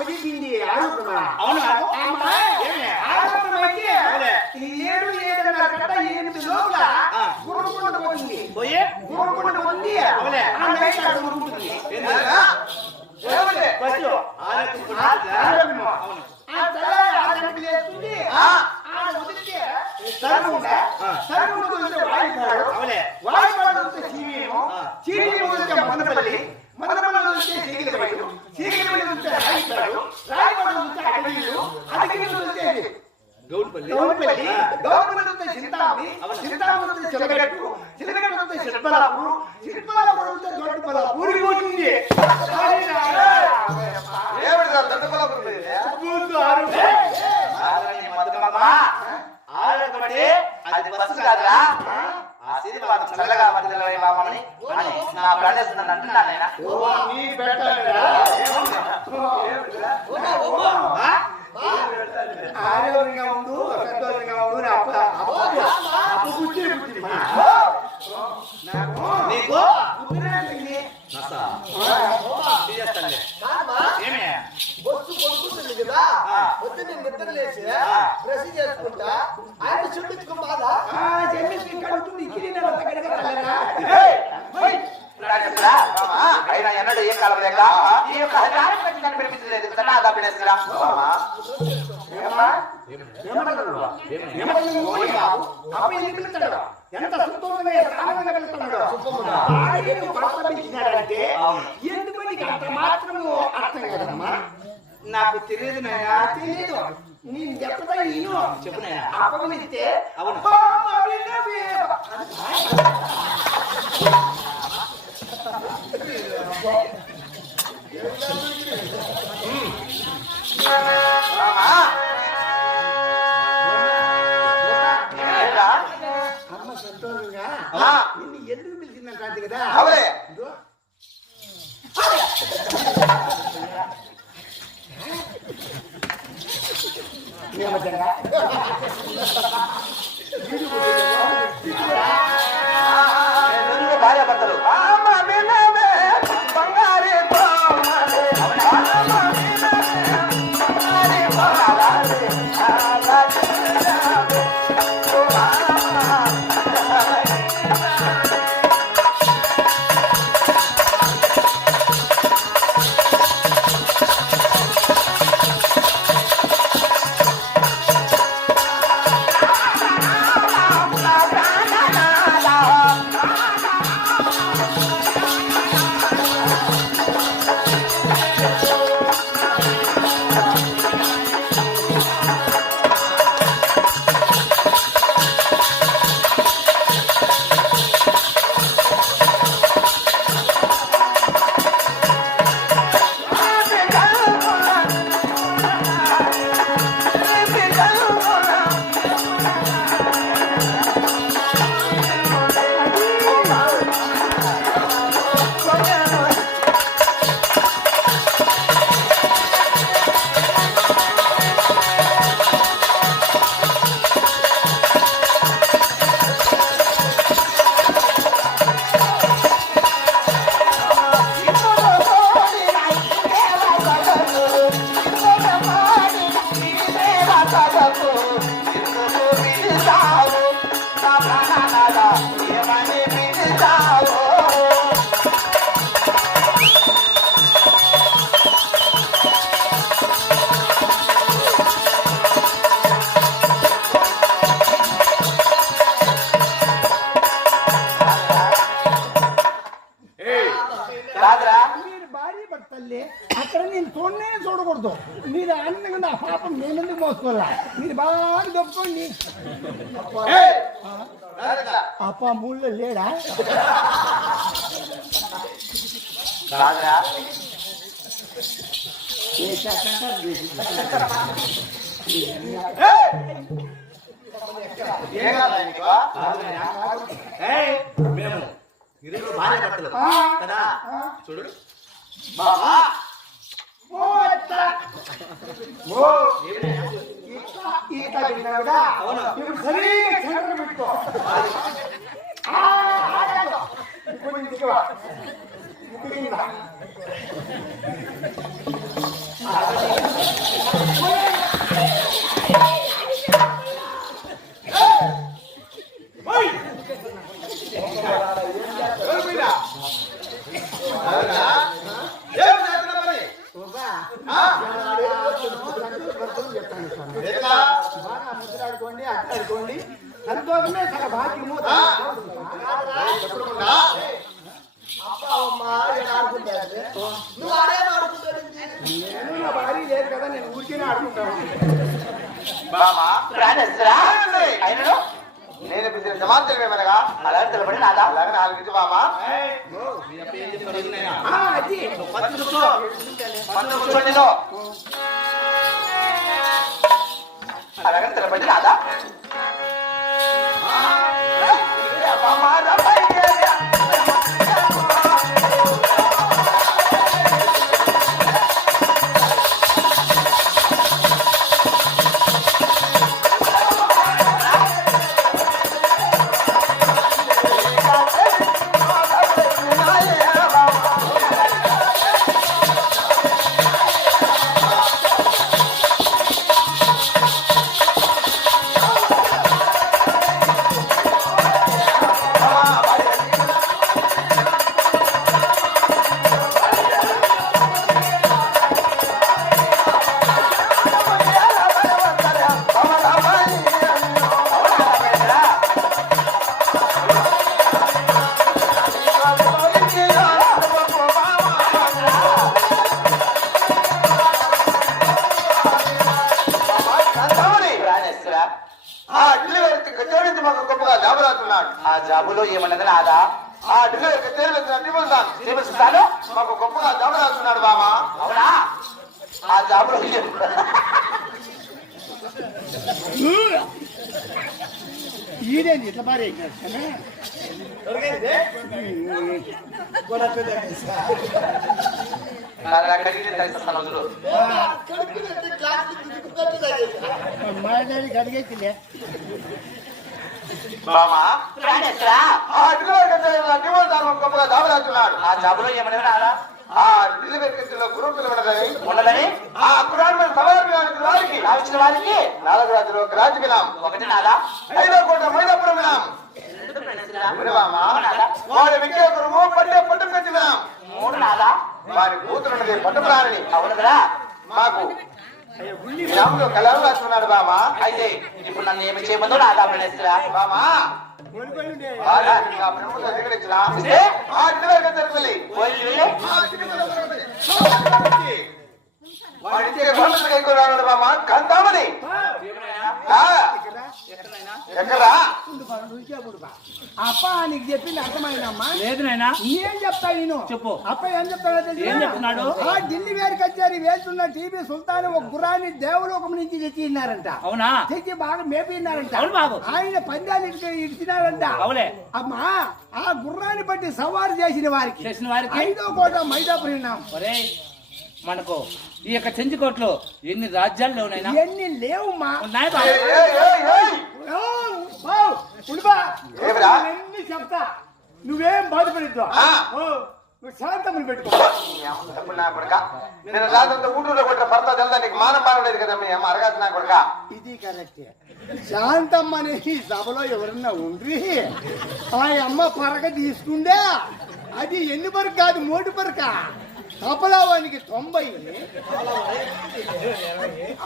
అప్పచెప్పింది ఆరోపణ అవును ఏడు ఏడున్నర గంట ఎనిమిది లోపల ఆ. గురుకుంట పోయింది పోయి గురుకుంట ఉంది. ఆ నైట్ అక్కడ గురుకుంటుంది. అవును ఆ తెల్లారి ఆరు గంటలకు లేస్తుంది. ఆ. వదిలితే సరుకుంటా. ఆ. సరుకుంటూ వాయిపాడు. వాయిపాడు వదిలితే చీమేమో. ఆ. చీమేమో వదిలితే మదనపల్లి. మదనపల్లి వదిలితే సీగిలిపల్లి. సీగిలిపల్లి వదిలితే రాయిపాడు. రాయిపాడు వదిలితే అడవిల్లు. అడవిల్లు వదిలితే గౌడ్పల్లి గౌరపల్లి. గౌరపల్లి వదిలితే చింతామణి. చింతామణి వదిలితే చిలకగట్టు. చిలకగట్టు వదిలితే చిలకబల్లాపురం. చిలకబల్లాపురం వదిలితే దొడ్డబల్లాపురం. ఊరికి పోతుంది. ఏమిటి సార్ దొడ్డ పొలం ఉంది? ఆరోగ్యం మధుమమ్మ ఆరోగ్యం అంటే అది బస్సు కాదురా ఆ సినిమా చల్లగా మధ్యలో మామని అని నా ప్రాణేశ్ నన్ను అంటున్నాను ఆయన నీకు పెట్టాలిరా. ఆ? ఆరోగ్యంగా ఉండు సంతోషంగా ఉండు నా అప్ప అప్పు అప్పు పుట్టి పుట్టి నాకు నీకు పుట్టినట్టుంది. నస. తీసేస్తానులే. ఏమే బొచ్చు కొనుక్కుంటుంది కదా ఆ. పొద్దున్నే నిద్ర లేచి బ్రష్ చేసుకుంటా ఆయన చుట్టించుకోమాదా ఆ అయినా ఎన్నడూ కాలం లేక ఈ యొక్క కదా అదా ఎంత ఎంత ఆనందంగా పిలుస్తున్నాడు భార్యను. ఎందుకు నీకు అంత మాత్రము అర్థం కదమ్మా? నాకు తెలియదు నాయనా. తెలియదు. నేను చెప్తా నేను చెప్పు అపగలిస్తే అవును. ఏంట్రా? అమ్మ సంతోషంగా ఆ. నిన్ను ఎందుకు పిలిచిందంట అంతే అప్ప మూళ్ళో లేడా కాదురా మేము ఇరువురు భార్య భర్తలు. కదా. చూడు ఇట్లా తిన్నావు కదా ఇప్పుడు సరిగ్గా పెట్టుకో ఆగాదు. ఇప్పుడు ఇంటికి వా ఇప్పుడు ఇంటికి రా. ఏం బాగా ముద్రాడుకోండి అట్లాడుకోండి సగ భాగ్యము ఆ? ఎప్పుడుకున్నా? అబ్బా అమ్మ ఈడ ఆడుకుంటాడు నువ్వు ఆడేం ఆడుకుంటాడు నేను నా భార్య లేదు కదా నేను ఊరికేనే ఆడుకుంటాను బామా ప్రాణేశ్వరా అయినను? నేను పిలిచిన జమాంతరం ఏమనగా అలా తెలబడి నాదా. అలాగే నాలుగు పట్టు కూర్చోండి. అలాగే తెలబడి నాదా. ఆ డెలివరీ కచేరించి మాకు గొప్పగా జాబరాతున్నాడు ఆ జాబులో ఏమన్నది నాదా ఆ డెలివరీ కచేరీ అడ్డిపోతాను చూపిస్తాను మాకు గొప్పగా జాబరాతున్నాడు బామా అవునా? ఆ జాబులో ఈడేంది ఇట్లా భార్య అలా కడిగి తెస్తాను వదులు కడుపునట్టు క్లాస్ దిగుతున్నట్టు తాగేసా మా డాడీ అడిగేసిందే బామా ప్రాణేశ్వరా ఆ జాబులో ఏమన్నది నాదా ఆ డెలివరీ కచేరీలో గురువు పిలవడదని ఉన్నదని ఆ పురాణ సమాజానికి వారికి కావచ్చిన వారికి? నాలుగు రాత్రులు ఒక రాజు వినాం ఒకటి నాదా ఐదో కోట మైదాపురం వినాం రెండు ప్రాణేశ్వరా వినవామా నాదా వారి విద్య గురువు పట్టే పట్టు కట్టినాం మూడు నాదా వారి కూతురున్నది పట్టుప్రాణిని అవును కదా? మాకు గ్రామంలో కలరు రాస్తున్నాడు బామా. అయితే ఇప్పుడు నన్ను ఏమి చేయమందో ప్రాణేశ్వరా బామా. బామా. కందామని ఆ, ఎక్కడా అప్ప నీకు చెప్పింది అర్థమైందమ్మా లేదు నాయనా ఏం చెప్తా నేను చెప్పు. అప్ప ఏం చెప్తాడో? ఏం చెప్తున్నాడు? ఆ ఢిల్లీ వేరు కచేరి వేస్తున్న టీవీ సుల్తాన్ ఒక గుర్రాన్ని దేవలోకం నుంచి తెచ్చిన్నారంట అవునా తెచ్చి బాగా మేపినారంట అవును బాబు. ఆయన పందాలు ఇడిచి ఇడిచినారంట అవులే అమ్మా ఆ గుర్రాన్ని బట్టి సవారు చేసిన వారికి చేసిన వారికి ఐదో కోట మైదాపురినాం ఒరే మనకు ఈ యొక్క చెంచుకోట్లో ఎన్ని ఎన్ని ఉన్నాయి బాబు ఏయ్, ఏయ్, ఏయ్. ఓ, ఓ, ఉడిపా. చెప్తా? నువ్వేం బాధపడద్దు. నువ్వు శాంతమని పెట్టుకో. తప్పుడు నా కొడుక? నేను రాత్రంతా ఊటూరులో కొట్టిన భర్త తెలుదా? నీకు మానం బాగా లేదు కదా మీ అమ్మ అరగాదు నా కొడుక? ఇది కరెక్టే. శాంతమ్మ అనే ఈ సభలో ఎవరన్నా ఉండ్రి? ఆ అమ్మ పరక తీసుకుందే? అది ఎన్ని పరక కాదు మోటి పరక. కపలావానికి తొంభై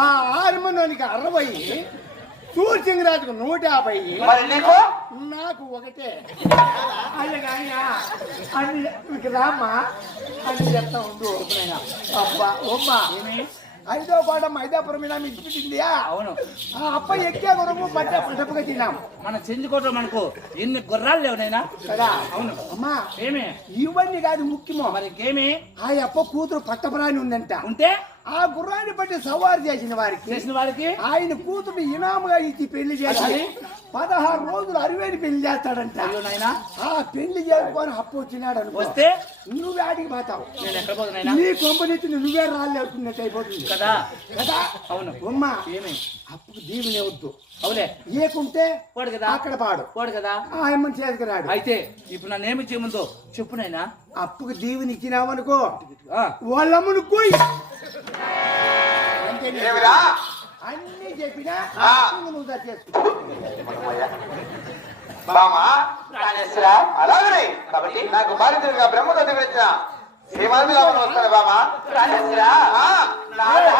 ఆ ఆరుమనోనికి అరవై సూర్సింగరాజుకు నూట యాభై మరి నీకు? నాకు ఒకటే. అలాగాని అని రామ్మా. అని చెప్తా ఉండు. అబ్బా ఓమ్మా. ఐదో పాట మైదాపురం మీద ఇచ్చిపెట్టిందియా అవును. ఆ అప్ప ఎక్కే కొరకు పట్ట పట్టపుగా తిన్నాం. మన చెంచుకోట్లో మనకు ఎన్ని గుర్రాలు లేవునైనా కదా? అవును. అమ్మా ఏమి? ఇవన్నీ కాదు ముఖ్యమో. మరి ఇంకేమి? ఆ అప్ప కూతురు పట్టపురాని ఉందంట. ఉంటే? ఆ గుర్రాన్ని బట్టి సవారు చేసిన వారికి చేసిన వాడికి ఆయన కూతురు ఇనాముగా ఇచ్చి పెళ్ళి చేసి? పదహారు రోజులు అరవేని పెళ్ళి చేస్తాడంట. అయ్యో నాయనా. ఆ పెళ్ళి చేసుకొని అప్పు వచ్చినాడు అనుకో వస్తే? నువ్వు ఆడికి పోతావు. నీ కొంపనెత్తి నువ్వే రాలేకున్నట్టు అయిపోతుంది. కదా? కదా? అవును. ఉమ్మా ఏమి? అప్పుకు దీవుని వద్దు. అవులే. ఏకుంటే పోడు కదా? అక్కడ పాడు. పోడు కదా? ఆ అమ్మని చేసుకురాడు అయితే ఇప్పుడు నన్ను ఏమి చేయముందో చెప్పు నాయనా. అప్పుకు దీవుని ఇచ్చినావనుకో ఆ, వాళ్ళమ్మను కోయి అంతే నీ- ఏమిరా అన్ని చెప్పినా నువ్వు చేసుకో అలాగనే. కాబట్టి నాకు బాధితుడిగా బ్రహ్మతో దిగొచ్చిన శ్రీమాన్ లాభం వస్తాను బామా. నాదా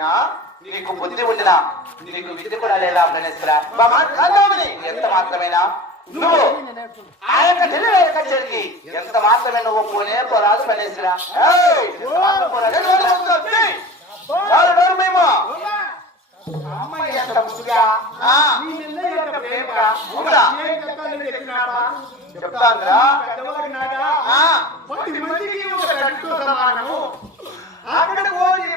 అయినా నీకు బుద్ధి ఉండినా నీకు విద్య కూడా లేదా కందామని ఎంత మాత్రమేనా? నువ్వు ఆ యొక్క ఢిల్లీ ఎంత మాత్రమే నువ్వు పోనే పోరాదు నోరు మేము. మందికి ఒక సమానము. అక్కడ పోయి